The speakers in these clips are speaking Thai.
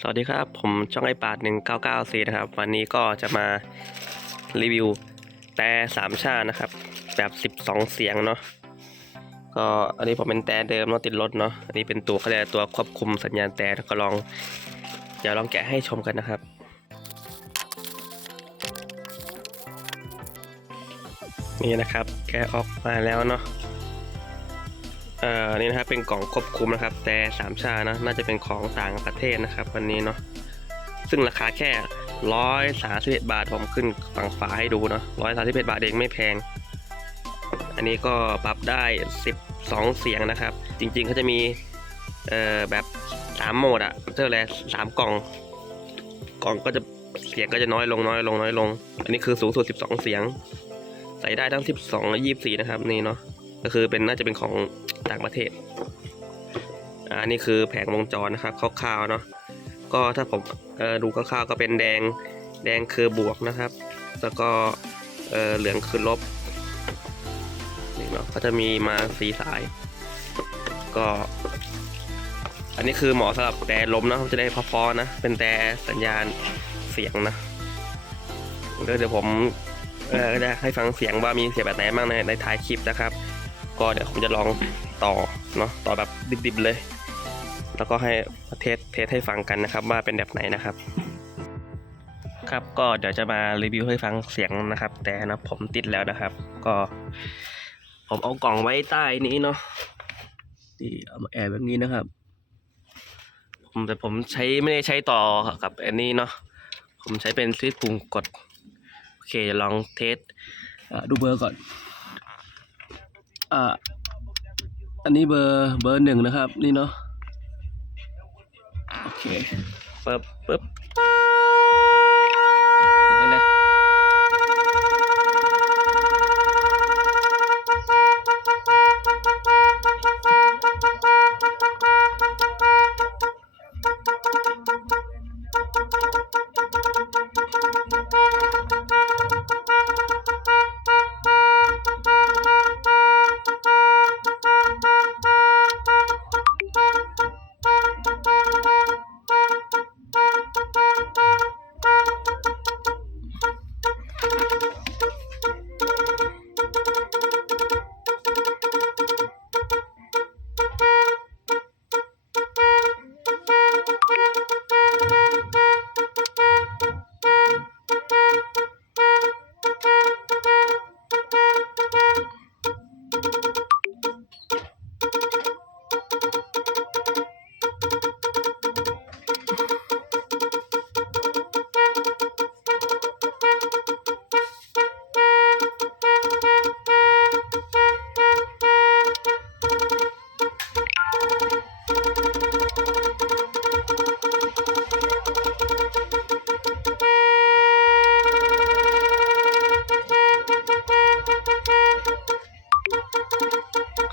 สวัสดีครับ ผมช่องไอปาด1994 นะครับ วันนี้ก็จะมารีวิวแต่สามชาตินะครับ แบบ 12 เสียงเนาะก็อันนี้ผมเป็นแต่เดิมเนาะติดรถเนาะอันนี้เป็นตัวเขาเรียกตัวควบคุมสัญญาณแต่ก็ลองเดี๋ยวลองแกะให้ชมกันนะครับนี่นะครับ แกะออกมาแล้วเนาะ เอ่อนี่นะครับเป็นกล่องควบคุมนะครับ แต่สามชานะน่าจะเป็นของต่างประเทศนะครับวันนี้เนาะซึ่งราคาแค่ร้อยสาสิบาทผมขึ้นฝั่งฝาให้ดูเนาะร้อยสาสิบาทเองไม่แพง อันนี้ก็ปรับได้12เสียงนะครับ จริงๆเขาจะมีเอ่อแบบ3โหมดอะเท่าไรสามกล่อง กล่องก็จะเสียงก็จะน้อยลงน้อยลงน้อยลง อันนี้คือสูงสุด12เสียง ใส่ได้ทั้ง12และ24นะครับนี่เนาะ ก็คือเป็นน่าจะเป็นของต่างประเทศอ่าอันนี้คือแผงวงจรนะครับคร่าวๆเนาะก็ถ้าผมดูคร่าวๆก็เป็นแดงแดงคือบวกนะครับ แล้วก็เหลืองคือลบนี่เนาะก็จะมีมาสีสาย ก็ อันนี้คือเหมาะสำหรับแต่ลมนะจะได้พอๆนะ เป็นแต่สัญญาณเสียงนะเดี๋ยวเดี๋ยวผมเออก็จะให้ฟังเสียงว่ามีเสียงแบบไหนบ้างในในท้ายคลิปนะครับ ก็เดี๋ยวผมจะลองต่อเนาะต่อแบบดิบๆเลย แล้วก็ให้เทสเทสให้ฟังกันนะครับ ว่าเป็นแบบไหนนะครับ ครับก็เดี๋ยวจะมารีวิวให้ฟังเสียงนะครับ แต่นะผมติดแล้วนะครับ ก็ ผมเอากล่องไว้ใต้นี้เนาะนี่เอามาแอบแบบนี้นะครับ ผมแต่ผมใช้ไม่ได้ใช้ต่อกับอันนี้เนาะผมใช้เป็นสวิตช์ปุ่มกด โอเคลองเทสดูเบอร์ก่อน อ่าอันนี้เบอร์เบอร์หนึ่งนะครับ นี่เนาะโอเคปึ๊บปึ๊บ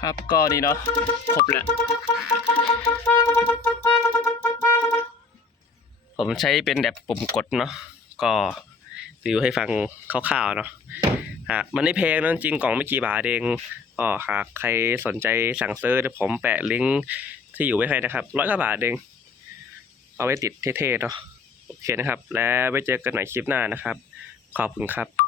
ครับ ก็ดีเนาะครบแล้ว ผมใช้เป็นแบบปุ่มกดเนาะก็รีวิวให้ฟังคร่าวๆเนาะหากมันไม่แพงนะจริงกล่องไม่กี่บาทเองก็หากใครสนใจสั่งซื้อเดี๋ยวผมแปะลิงก์ที่อยู่ไว้ให้นะครับร้อยกว่าบาทเอง เอาไว้ติดเท่ๆเนาะโอเคนะครับ แล้วไว้เจอกันใหม่คลิปหน้านะครับ ขอบคุณครับ